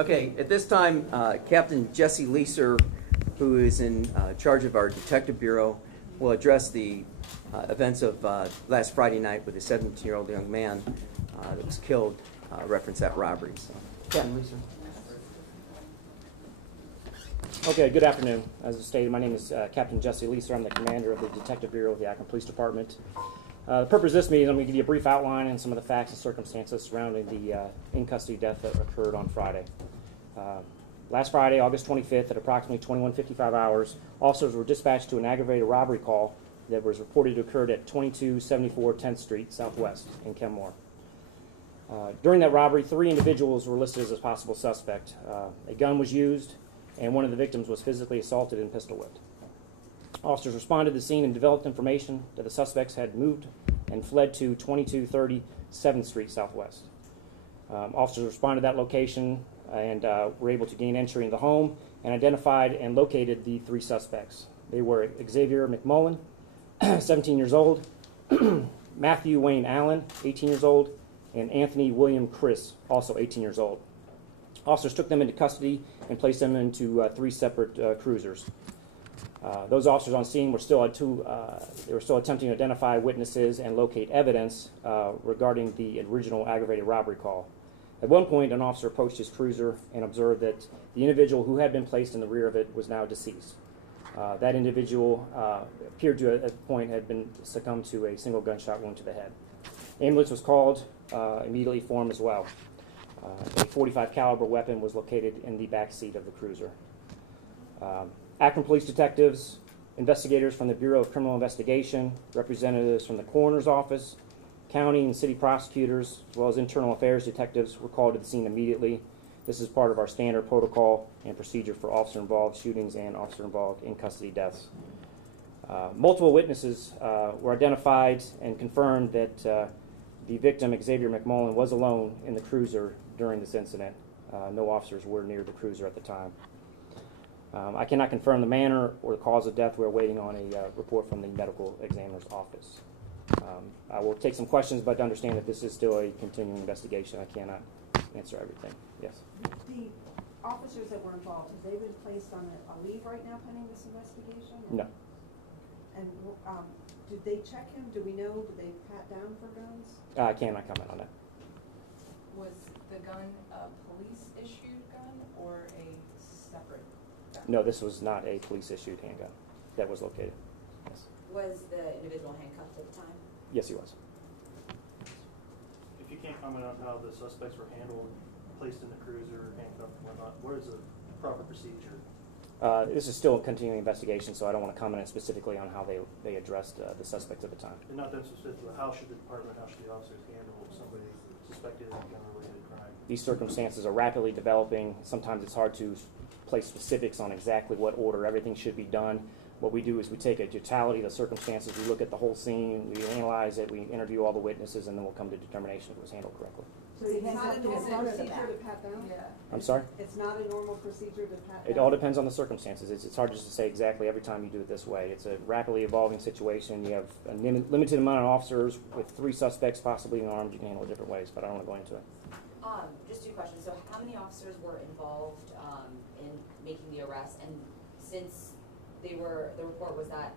Okay, at this time, Captain Jesse Leeser, who is in charge of our Detective Bureau, will address the events of last Friday night with a 17-year-old young man that was killed, reference that robbery. So, Captain Leeser. Okay, good afternoon. As I stated, my name is Captain Jesse Leeser. I'm the commander of the Detective Bureau of the Akron Police Department. The purpose of this meeting is I'm going to give you a brief outline and some of the facts and circumstances surrounding the in-custody death that occurred on Friday. Last Friday, August 25th, at approximately 21:55 hours, officers were dispatched to an aggravated robbery call that was reported to occur at 2274 10th Street Southwest in Kenmore. During that robbery, 3 individuals were listed as a possible suspect. A gun was used, and one of the victims was physically assaulted and pistol whipped. Officers responded to the scene and developed information that the suspects had moved and fled to 2230 7th Street Southwest. Officers responded to that location and were able to gain entry into the home and identified and located the 3 suspects. They were Xavier McMullen, 17 years old, Matthew Wayne Allen, 18 years old, and Anthony William Chris, also 18 years old. Officers took them into custody and placed them into 3 separate cruisers. Those officers on scene were still attempting to identify witnesses and locate evidence regarding the original aggravated robbery call. At one point, an officer approached his cruiser and observed that the individual who had been placed in the rear of it was now deceased. That individual appeared to, at that point, had been succumbed to a single gunshot wound to the head. Ambulance was called immediately for him as well. A .45 caliber weapon was located in the back seat of the cruiser. Akron Police detectives, investigators from the Bureau of Criminal Investigation, representatives from the coroner's office, county and city prosecutors, as well as internal affairs detectives were called to the scene immediately. This is part of our standard protocol and procedure for officer-involved shootings and officer-involved in-custody deaths. Multiple witnesses were identified and confirmed that the victim, Xavier McMullen, was alone in the cruiser during this incident. No officers were near the cruiser at the time. I cannot confirm the manner or the cause of death. We're waiting on a report from the medical examiner's office. I will take some questions, but understand that this is still a continuing investigation. I cannot answer everything. Yes? The officers that were involved, have they been placed on a leave right now pending this investigation? No. And did they check him? Do we know? Did they pat down for guns? I cannot comment on that. Was the gun a police-issued gun or a separate gun? No, this was not a police-issued handgun that was located. Yes. Was the individual handcuffed at the time? Yes, he was. If you can't comment on how the suspects were handled, placed in the cruiser, handcuffed and whatnot, what is the proper procedure? This is still a continuing investigation, so I don't want to comment specifically on how they addressed the suspects at the time. And not them specifically, how should the department, how should the officers handle somebody suspected of a gun-related crime? These circumstances are rapidly developing. Sometimes it's hard to place specifics on exactly what order everything should be done. What we do is we take a totality of the circumstances, we look at the whole scene, we analyze it, we interview all the witnesses, and then we'll come to determination if it was handled correctly. So it's not a normal procedure to pat down? Yeah. I'm sorry? It's not a normal procedure to pat down? It all depends on the circumstances. It's hard just to say exactly every time you do it this way. It's a rapidly evolving situation. You have a limited amount of officers with 3 suspects possibly armed. You can handle it different ways, but I don't want to go into it. Just 2 questions. So how many officers were involved in making the arrest? And since the report was that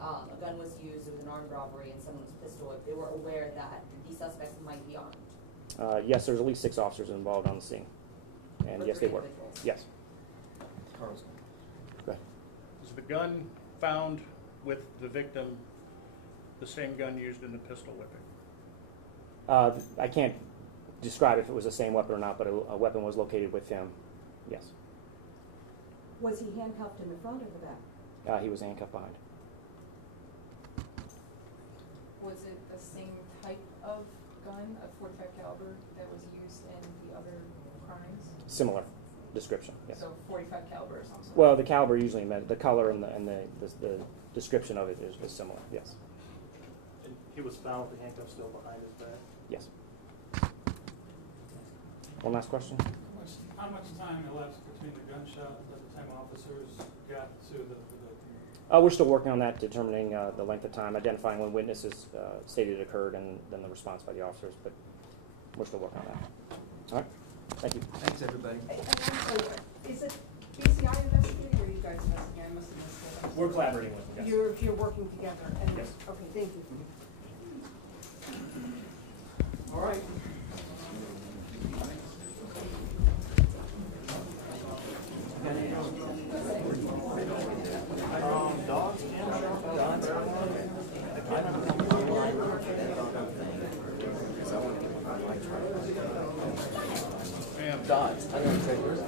a gun was used, it was an armed robbery, and someone was pistol whipped, they were aware that these suspects might be armed? Yes, there's at least 6 officers involved on the scene. And Or yes, 3 they were. individuals? Yes. Carl's. Go ahead. Was the gun found with the victim the same gun used in the pistol whipping? I can't describe if it was the same weapon or not, but a weapon was located with him. Yes. Was he handcuffed in the front or the back? He was handcuffed behind. Was it the same type of gun, a .45 caliber, that was used in the other crimes? Similar description, yes. So .45 caliber or something? Well, the caliber usually meant the color and the description of it is similar, yes. And he was found with the handcuffs still behind his back? Yes. One last question? How much time elapsed between the gunshot at the time officers got to the victim? We're still working on that, determining the length of time, identifying when witnesses stated it occurred, and then the response by the officers, but we're still working on that. All right? Thank you. Thanks, everybody. And I'm sorry, is it BCI investigating or are you guys investigating? I must have missed it. We're collaborating with them. Yes. You're working together and, Yes. okay, thank you. All right. Dogs and Dots. I don't trade yours. I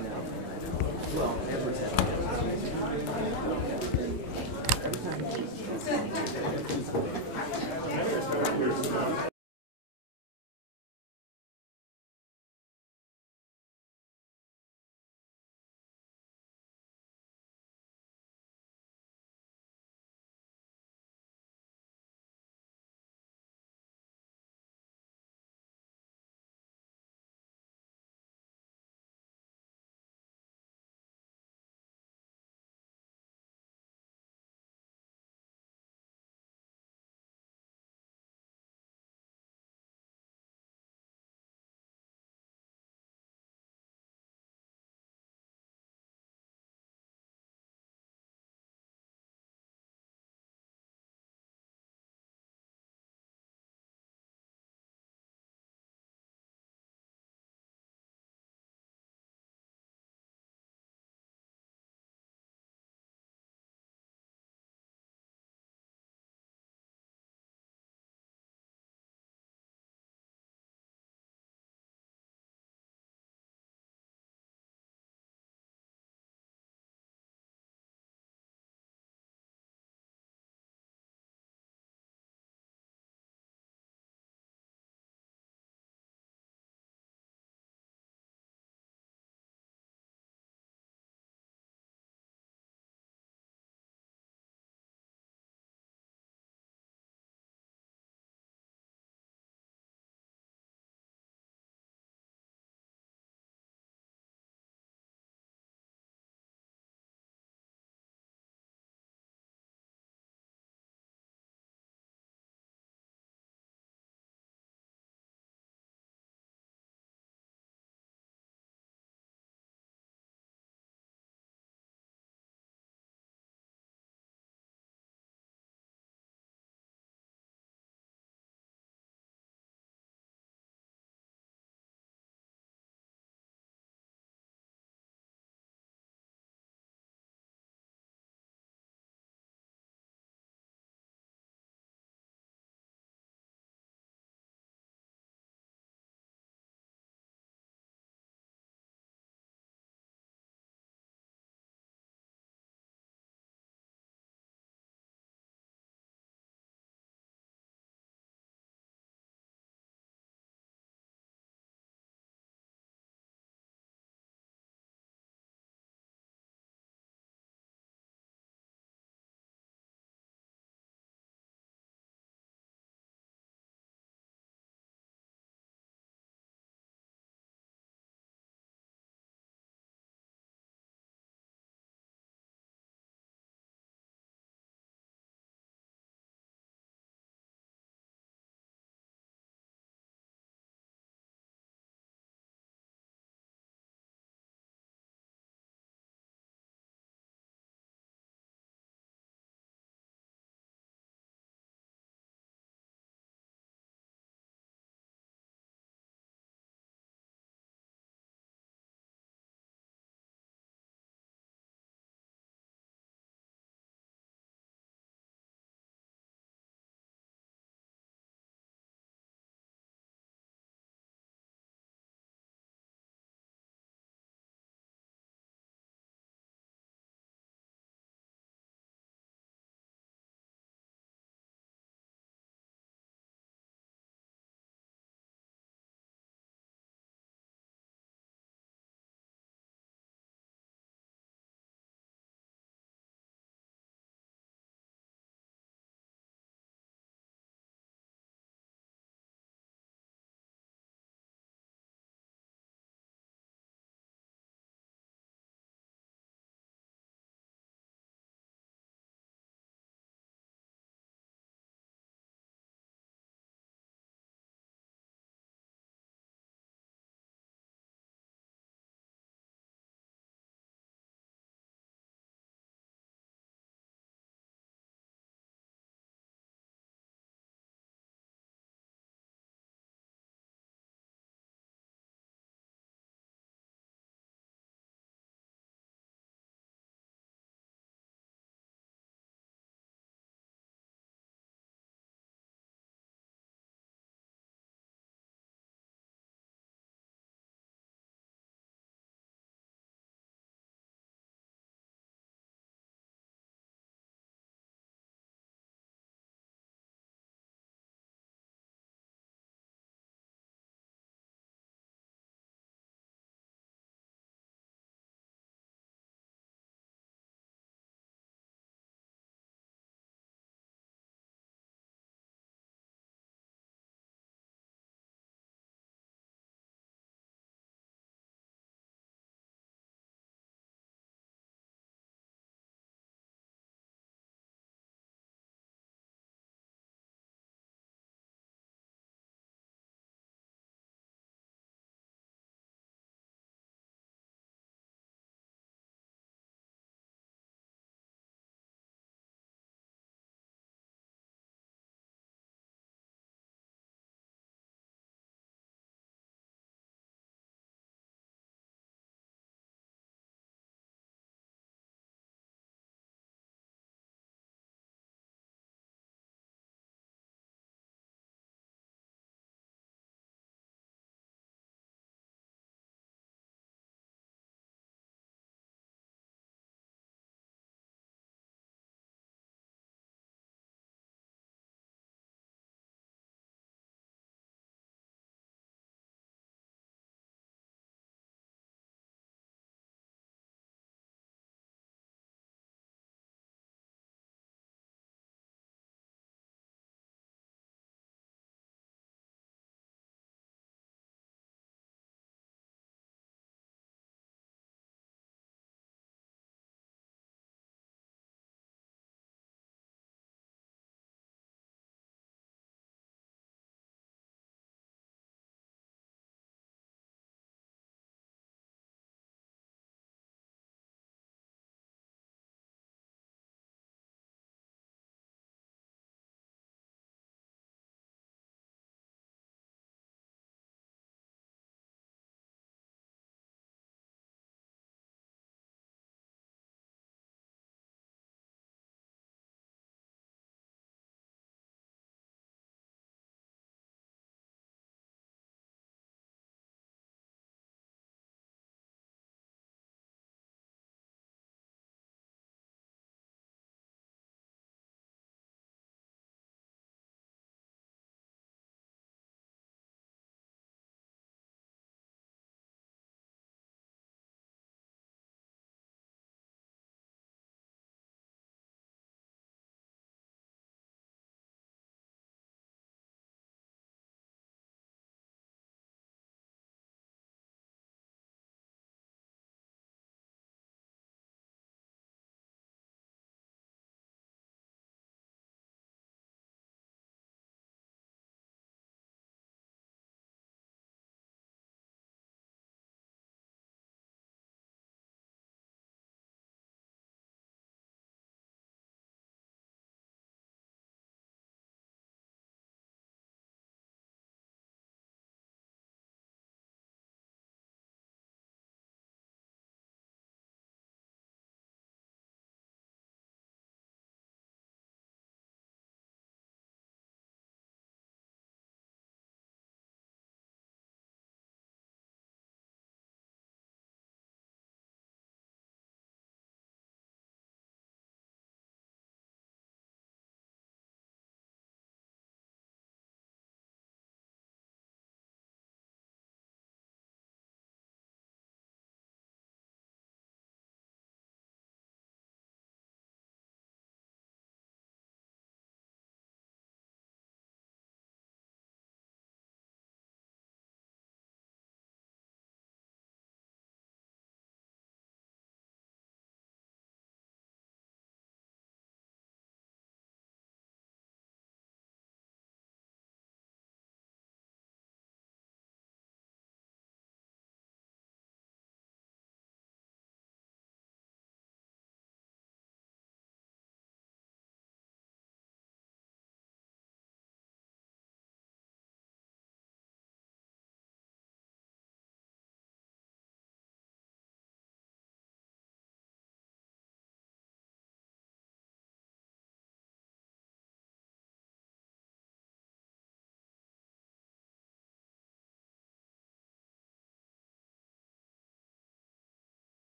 know. Well, Edwards has.